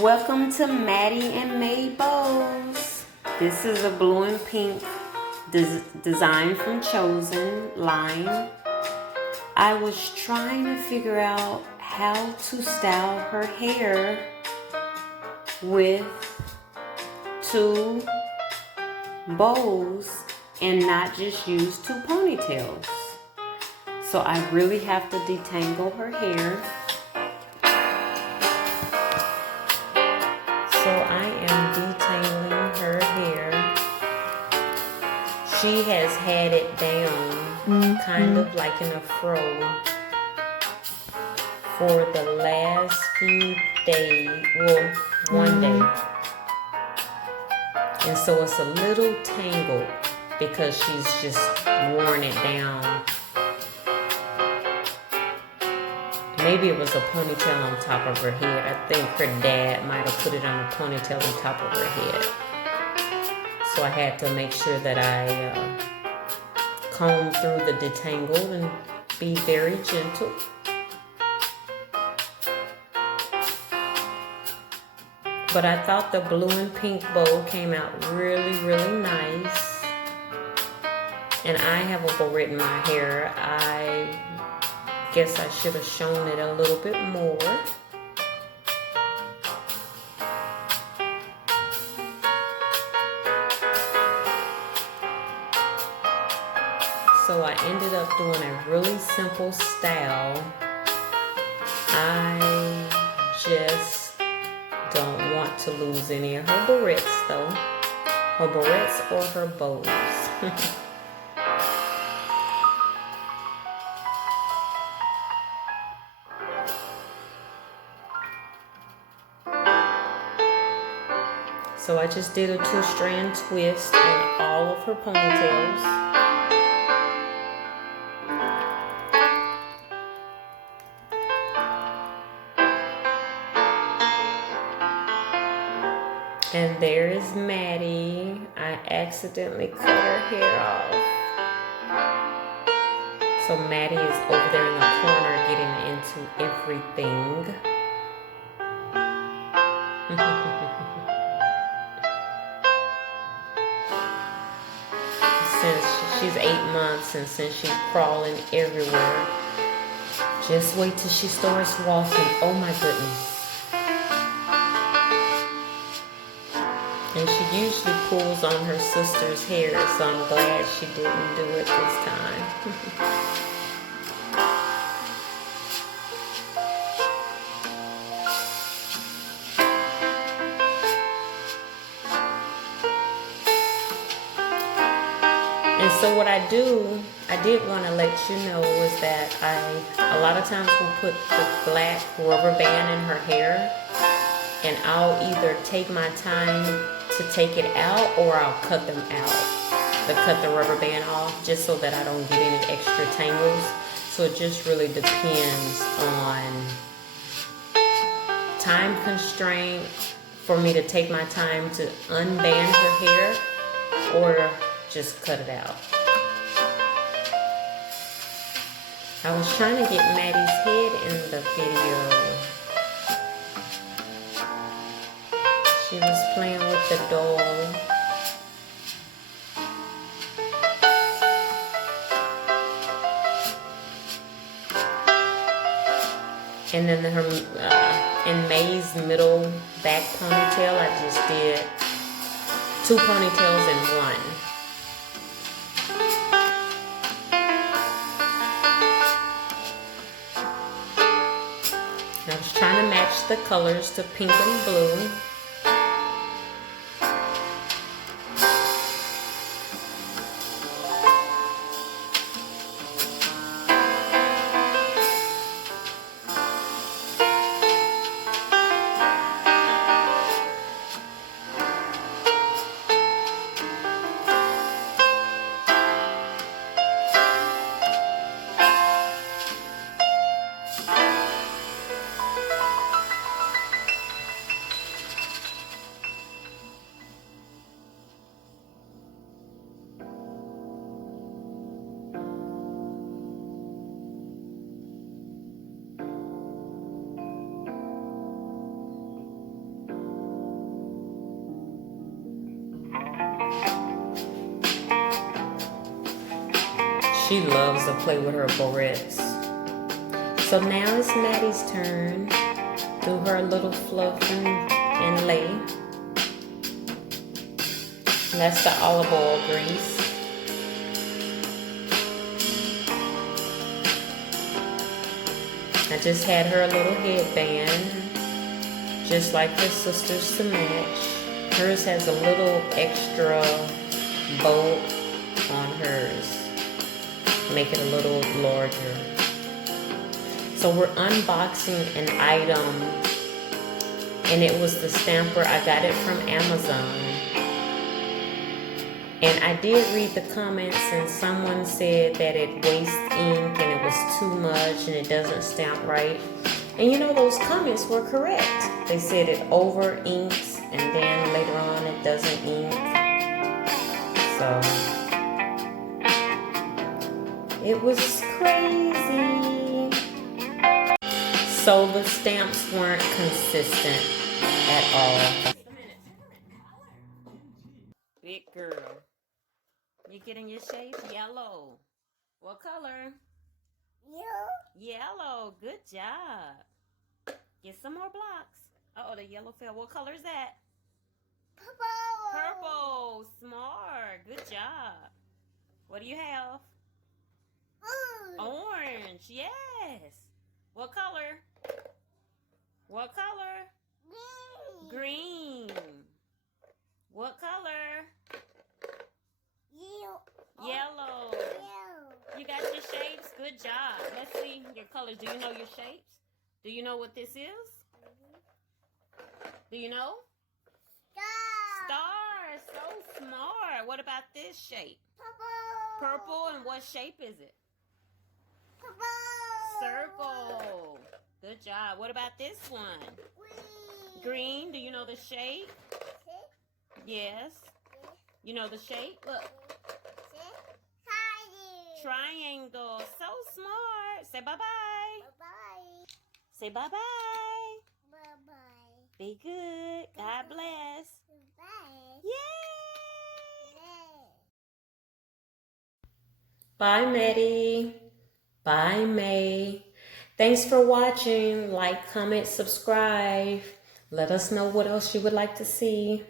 Welcome to Mattie and Maebows. This is a blue and pink design from Chosen line. I was trying to figure out how to style her hair with two bows and not just use two ponytails. So I really have to detangle her hair. So I am detangling her hair. She has had it down kind of like in a fro for the last few days, well, one day. And so it's a little tangled because she's just worn it down. Maybe it was a ponytail on top of her head. I think her dad might have put it on a ponytail on top of her head. So I had to make sure that I comb through the detangle and be very gentle. But I thought the blue and pink bow came out really, really nice. And I have a bow in my hair. I guess I should have shown it a little bit more. So I ended up doing a really simple style. I just don't want to lose any of her barrettes though. Her barrettes or her bows. So I just did a 2-strand twist in all of her ponytails. And there is Mattie. I accidentally cut her hair off. So Mattie is over there in the corner getting into everything. Since she's 8 months and since she's crawling everywhere, just wait till she starts walking. Oh my goodness. And she usually pulls on her sister's hair, so I'm glad she didn't do it this time. And so what I did want to let you know is that a lot of times will put the black rubber band in her hair, and I'll either take my time to take it out or I'll cut them out. Cut the rubber band off just so that I don't get any extra tangles. So it just really depends on time constraint for me to take my time to unband her hair or just cut it out. I was trying to get Mattie's head in the video. She was playing with the doll. And then in Mae's middle back ponytail, I just did 2 ponytails in one. I was trying to match the colors to pink and blue. She loves to play with her barrettes. So now it's Mattie's turn. Do her little fluff and lay. And that's the olive oil grease. I just had her a little headband, just like her sister's to match. Hers has a little extra bow on hers. Make it a little larger. So we're unboxing an item, and it was the stamper. I got it from Amazon. And I did read the comments, and someone said that it wastes ink and it was too much and it doesn't stamp right. And you know, those comments were correct. They said it over inks and then later on it doesn't ink. So it was crazy. So the stamps weren't consistent at all. Big girl. You getting your shape? Yellow. What color? Yellow. Good job. Get some more blocks. Uh-oh, the yellow fell. What color is that? Purple. Smart. Good job. What do you have? Orange. Yes. What color? What color? Green. What color? Yellow. You got your shapes? Good job. Let's see your colors. Do you know your shapes? Do you know what this is? Do you know? Star. So smart. What about this shape? Purple. And what shape is it? Circle. Good job. What about this one? Green. Do you know the shape? Yes. You know the shape? Look. Triangle. So smart. Say bye-bye. Bye-bye. Say bye-bye. Bye-bye. Be good. God bless. Bye. Yay! Bye, Mattie. Bye, Mae. Thanks for watching. Like, comment, subscribe. Let us know what else you would like to see.